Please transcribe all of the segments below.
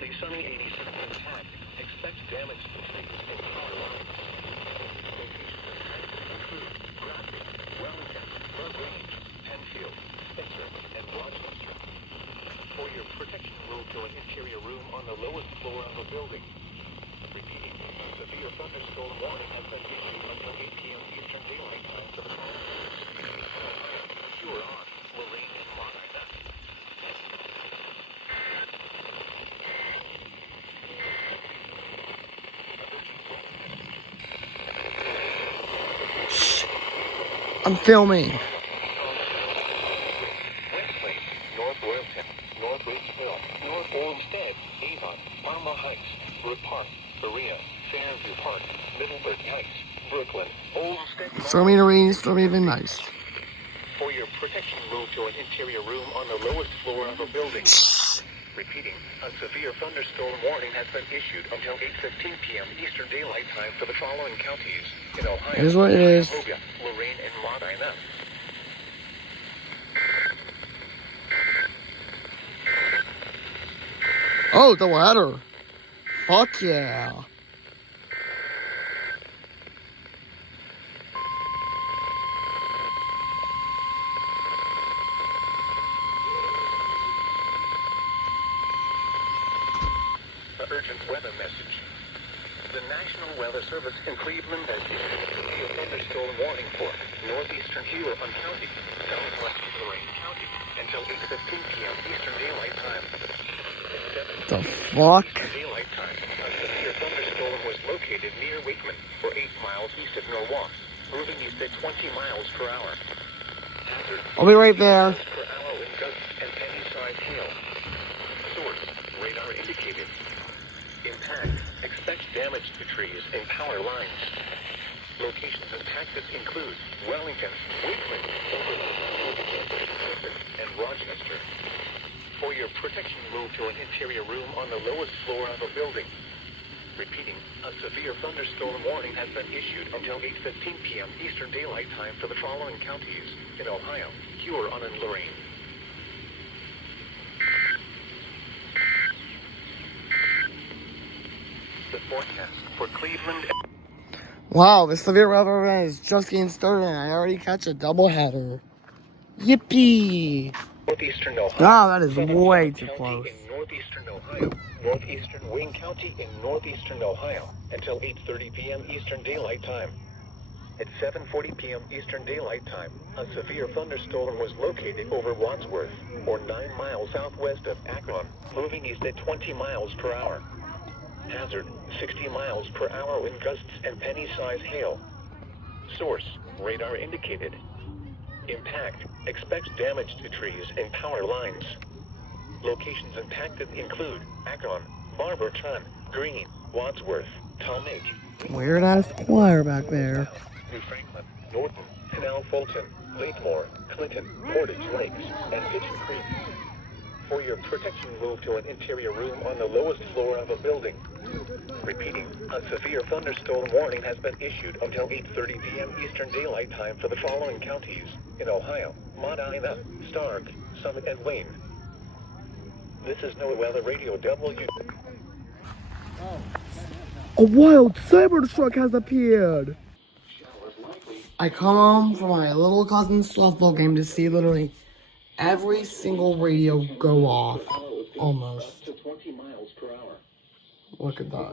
Mostly sunny, 86 intact. Expect damage to trees and power lines. Locations include Bradley, Wellington, LaGrange, Penfield, Spencer, and Rochester. For your protection, move to an interior room on the lowest floor of a building. Repeating, severe thunderstorm warning has been issued until 8 p.m. Eastern Daylight Time for the following. Huron, Lorraine, and Montana. I'm filming. Westlake, North Royalton, North Ridgeville, North Olmsted, Avon, Parma Heights, Brook Park, Berea, Fairview Park, Middleburg Heights, Brooklyn, Olmsted. Stormy and rainy, stormy even nice. For your protection, move to an interior room on the lowest floor of a building. Repeating, a severe thunderstorm warning has been issued until 8:15 p.m. Eastern Daylight Time for the following counties in Ohio, Here's what it is. Cuyahoga, Lorraine, and Montana. Oh, the ladder. Fuck yeah. The urgent weather message. The National Weather Service in Cleveland has issued a severe thunderstorm warning for northeastern Huron County, southwestern Lorraine County, until 8:15 p.m. Eastern Daylight Time. At 7 The fuck? Eastern Daylight Time, a severe thunderstorm was located near Wakeman, or 8 miles east of Norwalk, moving east at 20 miles per hour. Hazard: I'll be right there. miles per hour in gusts and penny-sized hail. Source: radar indicated. Impact: expect damage to trees and power lines. Locations impacted include Wellington, Wakeman, Oberlin, and Rochester. For your protection, move to an interior room on the lowest floor of a building. Repeating, a severe thunderstorm warning has been issued until 8:15 p.m. Eastern Daylight Time for the following counties in Ohio, Huron, and Lorraine. The forecast for Cleveland. Wow, the severe weather event is just getting started and I already catch a doubleheader. Yippee! Northeastern Ohio. Wow, that is Southern way Summit too County close. in northeastern Ohio. Northeastern Wayne County in northeastern Ohio until 8:30 p.m. Eastern Daylight Time. At 7:40 p.m. Eastern Daylight Time, a severe thunderstorm was located over Wadsworth, or 9 miles southwest of Akron, moving east at 20 miles per hour. Hazard: 60 miles per hour in gusts and penny-sized hail. Source: radar indicated. Impact: expect damage to trees and power lines. Locations impacted include Akron, Barberton, Greene, Wadsworth, Talmadge, Weird ass choir back there. New Franklin, Norton, Canal Fulton, Lakemore, Clinton, Portage Lakes, and Pigeon Creek. For your protection, move to an interior room on the lowest floor of a building. Repeating, a severe thunderstorm warning has been issued until 8:30 p.m. Eastern Daylight Time for the following counties in Ohio, Montana, Stark, Summit, and Wayne. This is NOAA Weather Radio W. A wild CyberTruck has appeared. I come home from my little cousin's softball game to see literally every single radio go off. Almost. Look at that.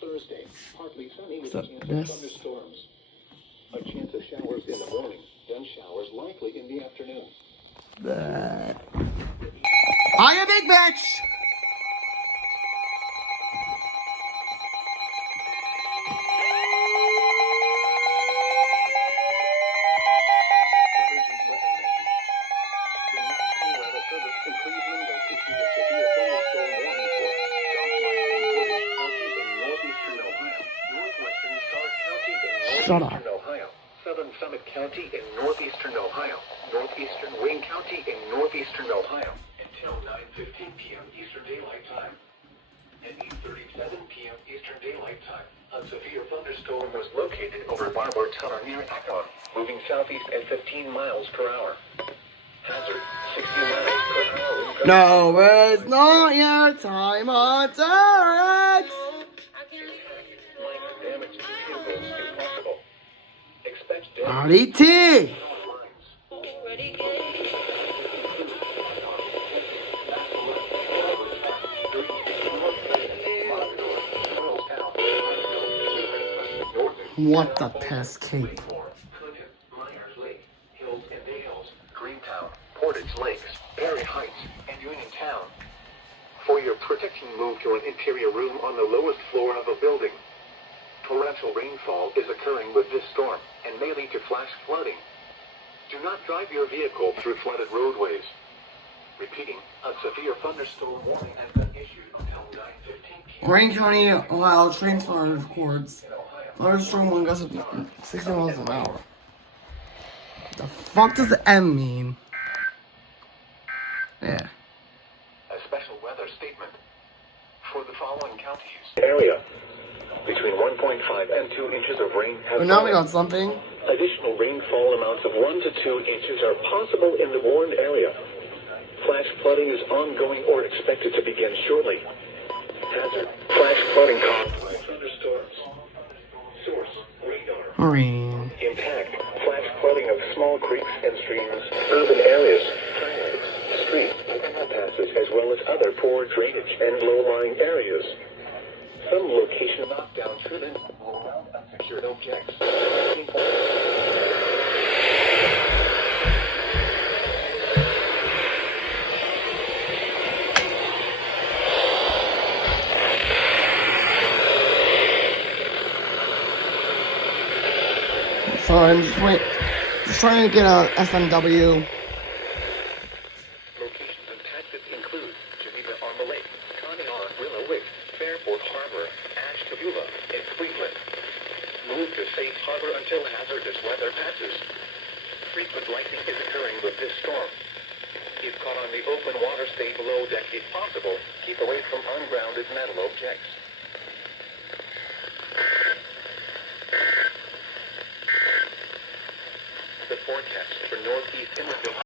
Thursday, partly sunny with What's up, this? A chance of showers in the morning, then showers likely in the afternoon. Hiya, big bitch! Shut up. Ohio, Southern Summit County in northeastern Ohio, northeastern Wayne County in northeastern Ohio, until 9:15 p.m. Eastern Daylight Time. At 8:37 p.m. Eastern Daylight Time, a severe thunderstorm was located over Barberton near Akron, moving southeast at 15 miles per hour. Hazard: 60 miles per hour in No, it's not your time on Rex. Minor damage to vehicles if possible. Expect RDT. What the piss cake? Hills and Dales, Greentown, Portage Lakes, Berry Heights, and Uniontown. For your protection, move to an interior room on the lowest floor of a building. Torrential rainfall is occurring with this storm and may lead to flash flooding. Do not drive your vehicle through flooded roadways. Repeating, a severe thunderstorm warning has been issued until 9:15 p.m. Rain County, Ohio, transfer records. Thunderstorm wind gusts of 60 miles an hour. The fuck does the M mean? Yeah. A special weather statement for the following counties. Area. Between 1.5 and 2 inches of rain have But now we fallen. got something. Additional rainfall amounts of 1 to 2 inches are possible in the warned area. Flash flooding is ongoing or expected to begin shortly. Hazard. Flash flooding caused by thunderstorms. Source. Radar. Marine. Impact. Flash flooding of small creeks and streams, urban areas, highways, streets, passes, as well as other poor drainage and low-lying areas. Some location knockdown should blow around unsecured objects. So I'm just trying to get a SMW. Locations and tactics include Geneva on the Lake, Conneaut, Willow Wick, Fairport Harbor, Ashtabula, and Cleveland. Move to safe harbor until hazardous weather passes. Frequent lightning is occurring with this storm. If caught on the open water, stay below deck if possible. Keep away from ungrounded metal objects.